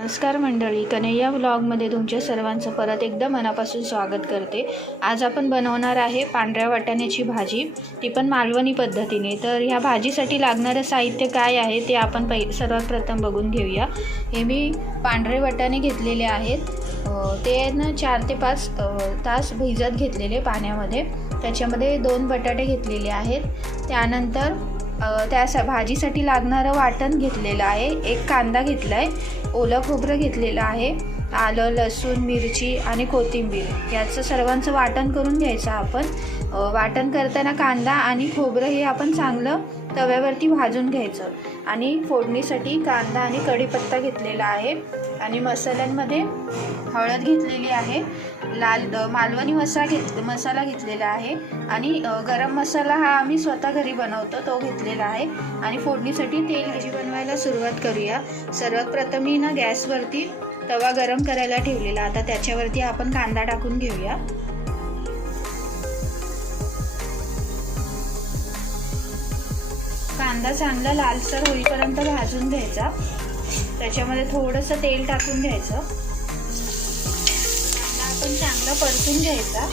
नमस्कार मंडळी कन्हैया व्लॉगमध्ये तुमच्या सर्वांचं परत एकदा मनापासून स्वागत करते. आज आपण बनवणार आहे पांढऱ्या वाटाण्याची भाजी. ती पण मालवणी पद्धतीने. तर ह्या भाजीसाठी लागणारं साहित्य काय आहे ते आपण पै सर्वात प्रथम बघून घेऊया. हे मी पांढरे वाटाणे घेतलेले आहेत. ते ना चार ते पाच तास भिजत घेतलेले पाण्यामध्ये. त्याच्यामध्ये दोन बटाटे घेतलेले आहेत. त्यानंतर त्या स भाजीसाठी लागणारं वाटण घेतलेलं आहे. एक कांदा घेतला आहे ओलं खोबरं घेतलेलं आहे आलं लसूण मिरची आणि कोथिंबीर. याचं सर्वांचं वाटण करून घ्यायचं आपण. वाटण करताना कांदा आणि खोबरं हे आपण चांगलं तव्यावरती भाजून घ्यायचं. आणि फोडणीसाठी कांदा आणि कढीपत्ता घेतलेला आहे. आणि मसाल्यांमध्ये हळद घेतलेली आहे लाल मालवणी मसाला घेत मसाला घेतलेला आहे आणि गरम मसाला हा आम्ही स्वतः घरी बनवतो तो घेतलेला आहे आणि फोडणीसाठी तेल भाजी बनवायला सुरुवात करूया. सर्वात प्रथम मी ना गॅसवरती तवा गरम करायला ठेवलेला. आता त्याच्यावरती आपण कांदा टाकून घेऊया. कांदा चांगला लालसर होईपर्यंत भाजून घ्यायचा. त्याच्यामध्ये थोडंसं तेल टाकून घ्यायचं. कांदा आपण चांगला परतून घ्यायचा.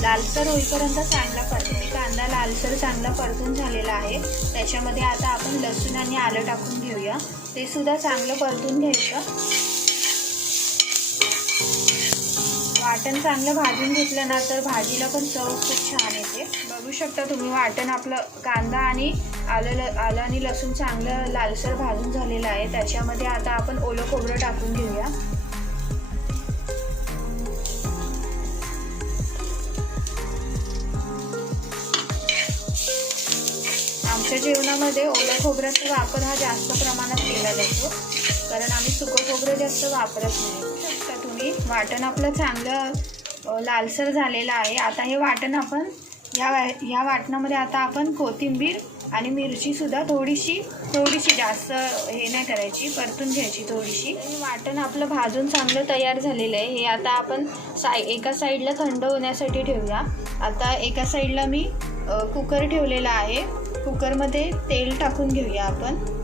लालसर होईपर्यंत चांगला परतून कांदा लालसर चांगला परतून झालेला आहे. त्याच्यामध्ये आता आपण लसूण आणि आलं टाकून घेऊया. ते सुद्धा चांगलं परतून घ्यायचं. वाटण चांगलं भाजून घेतलं ना तर भाजीला पण चव खूप छान येते. बघू शकता तुम्ही वाटण आपलं कांदा आणि आलं ल आलं आणि लसूण चांगलं लालसर भाजून झालेलं आहे. त्याच्यामध्ये आता आपण ओलं खोबरं टाकून घेऊया. आमच्या जेवणामध्ये ओल्या खोबऱ्याचा वापर हा जास्त प्रमाणात केला जातो. कारण आम्ही सुकं खोबरं जास्त वापरत नाही. बघू वाटण आपलं चांगलं लालसर झालेलं आहे. आता हे वाटण आपण ह्या वा- ह्या वाटणामध्ये आता आपण कोथिंबीर आणि मिरचीसुद्धा थोडीशी थोडीशी जास्त हे नाही करायची परतून घ्यायची थोडीशी. वाटण आपलं भाजून चांगलं तयार झालेलं आहे. हे आता आपण साय एका साईडला थंड होण्यासाठी ठेवूया. आता एका साईडला मी कुकर ठेवलेला आहे. कुकरमध्ये तेल टाकून घेऊया आपण.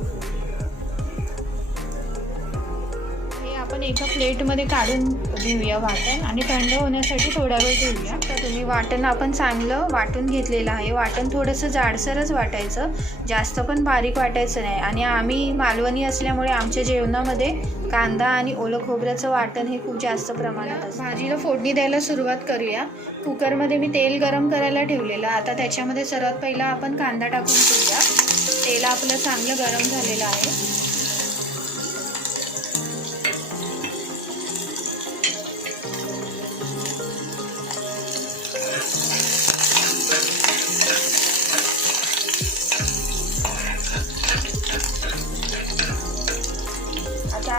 आपण एका प्लेटमध्ये काढून घेऊया वाटण आणि थंड होण्यासाठी थोडा वेळ ठेवूया. तर तुम्ही वाटण आपण चांगलं वाटून घेतलेलं आहे. वाटण थोडंसं जाडसरच वाटायचं. जास्त पण बारीक वाटायचं नाही. आणि आम्ही मालवणी असल्यामुळे आमच्या जेवणामध्ये कांदा आणि ओलं खोबऱ्याचं वाटण हे खूप जास्त प्रमाणात असतं. भाजीला फोडणी द्यायला सुरुवात करूया. कुकरमध्ये मी तेल गरम करायला ठेवलेलं. आता त्याच्यामध्ये सर्वात पहिला आपण कांदा टाकून ठेवूया तेल आपलं चांगलं गरम झालेलं आहे.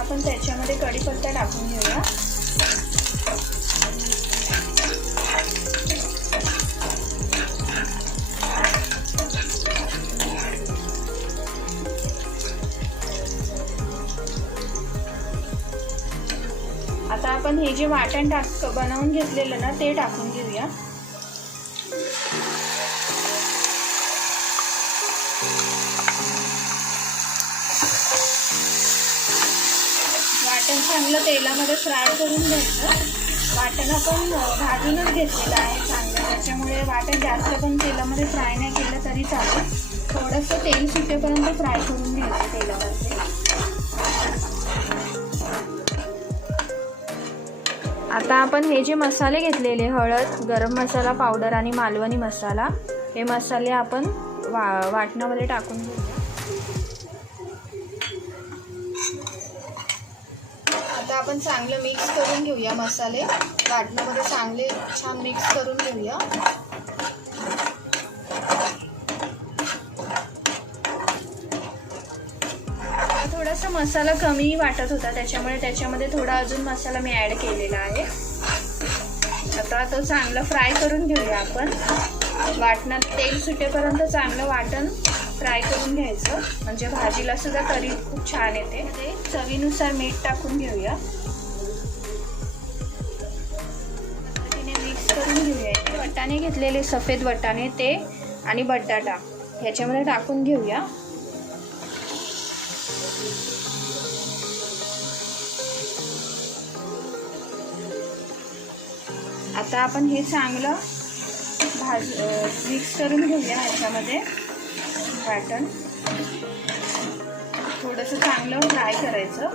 आपण त्याच्यामध्ये कढीपत्ता टाकून घेऊया. आता आपण हे जे वाटण टाक बनवून घेतलेलं ना ते टाकून घेऊ चांगलं तेलामध्ये फ्राय करून घ्यायचं. वाटण आपण भाजूनच घेतलेलं आहे चांगलं. त्याच्यामुळे वाटण जास्त पण तेलामध्ये फ्राय नाही केलं तरी चालेल. थोडंसं तेल सुटेपर्यंत फ्राय करून घ्यायचं तेलामध्ये. आता आपण हे जे मसाले घेतलेले हळद गरम मसाला पावडर आणि मालवणी मसाला हे मसाले आपण वा वाटणामध्ये टाकून घेऊया. आपण चांगलं मिक्स करून घेऊया मसाले. वाटणामध्ये चांगले छान मिक्स करून घेऊया. थोडासा मसाला कमी वाटत होता त्याच्यामुळे त्याच्यामध्ये थोडा अजून मसाला मी ॲड केलेला आहे. आता तो चांगला फ्राय करून घेऊया आपण. वाटणात तेल सुटेपर्यंत चांगलं वाटण. फ्राय करून घ्यायचं. म्हणजे भाजीला सुद्धा करी खूप छान येते. ते चवीनुसार मीठ टाकून घेऊया. तिने मिक्स करून घेऊया. वटाणे घेतलेले सफेद वटाणे ते आणि बटाटा. ह्याच्यामध्ये टाकून घेऊया. आता आपण हे चांगलं भाज मिक्स करून घेऊया ह्याच्यामध्ये. वाटण थोडंसं चांगलं फ्राय करायचं.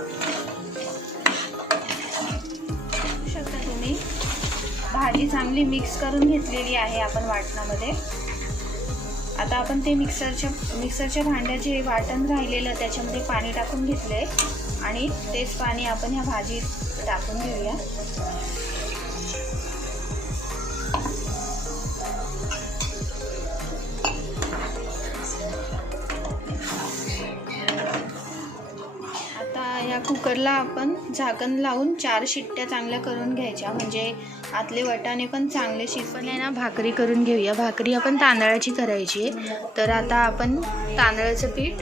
शकता तुम्ही भाजी चांगली मिक्स करून घेतलेली आहे आपण वाटणामध्ये. आता आपण ते मिक्सरच्या मिक्सरच्या भांड्यात जे वाटण राहिलेलं त्याच्यामध्ये पाणी टाकून घेतलं आहे आणि तेच पाणी आपण ह्या भाजीत टाकून घेऊया. कुकरला आपण झाकण लावून चार शिट्ट्या चांगल्या करून घ्यायच्या. म्हणजे आतले वटाणे पण चांगले शिजले ना भाकरी करून घेऊया. भाकरी आपण तांदळाची करायची आहे. तर आता आपण तांदळाचं पीठ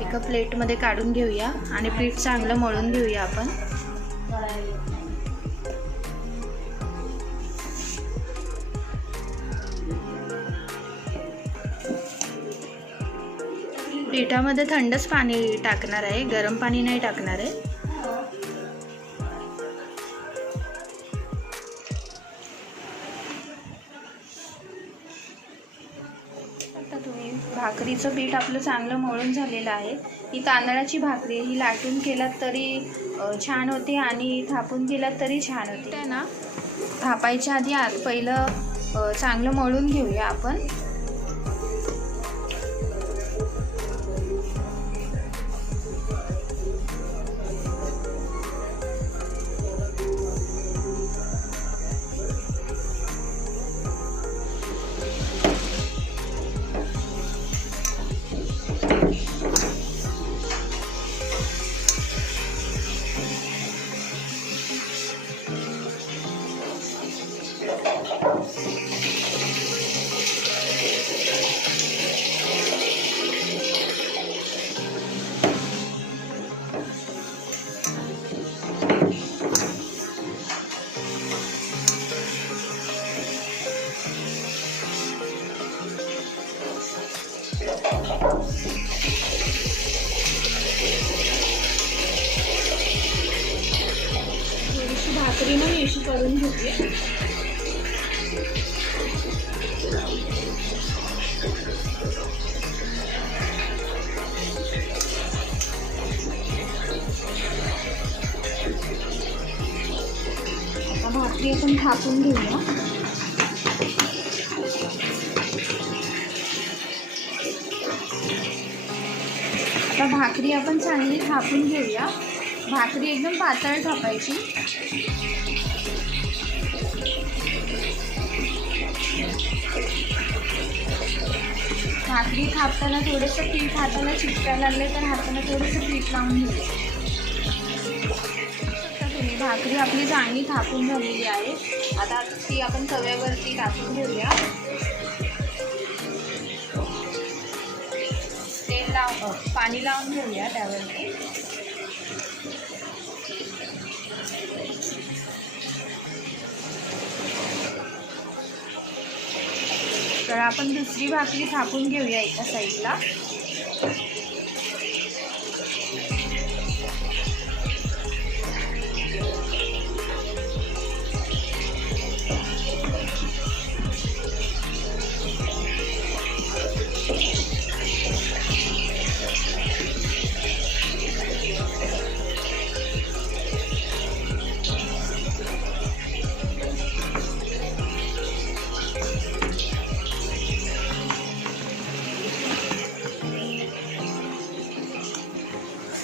एका प्लेटमध्ये काढून घेऊया आणि पीठ चांगलं मळून घेऊया आपण. पिठामध्ये थंडच पाणी टाकणार आहे गरम पाणी नाही टाकणार आहे. आता तुम्ही भाकरीचं पीठ आपलं चांगलं मळून झालेलं आहे. ही तांदळाची भाकरी आहे. ही लाटून केलात तरी छान होते आणि थापून केलात तरी छान होते. ना? थापायच्या आधी आत पहिलं चांगलं मळून घेऊया आपण. थोडीशी भाकरी ना अशी करून घेते. आता भाकरी आपण थापून घेऊया. भाकरी आपण चांगली थापून घेऊया. भाकरी एकदम पातळ थापायची. भाकरी थापताना थोडंसं पीठ हाताला चिटकायला लागले तर हाताला थोडंसं पीठ लावून घेऊया तुम्ही भाकरी आपली चांगली थापून झालेली आहे. आता ती आपण तव्यावरती टाकून घेऊया. तेल लाव पाणी लावून घेऊया त्यावरती. आपण दुसरी भाकरी थापून घेऊया एका साईडला.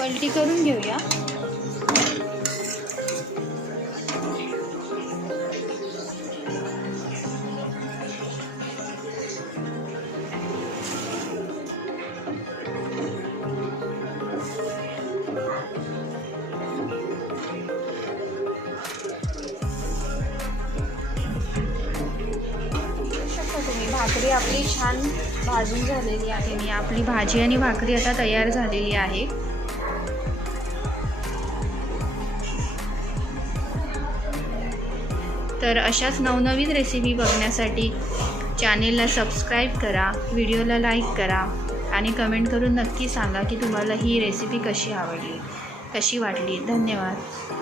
पलटी करून घेऊया. तुम्ही भाकरी आपली छान भाजून झालेली आहे. आणि आपली भाजी आणि भाकरी आता तयार झालेली आहे. तर अशाच नवनवीन रेसिपी बघण्यासाठी चॅनेलला सबस्क्राईब करा व्हिडिओला लाईक करा आणि कमेंट करून नक्की सांगा की तुम्हाला ही रेसिपी कशी आवडली कशी वाटली. धन्यवाद.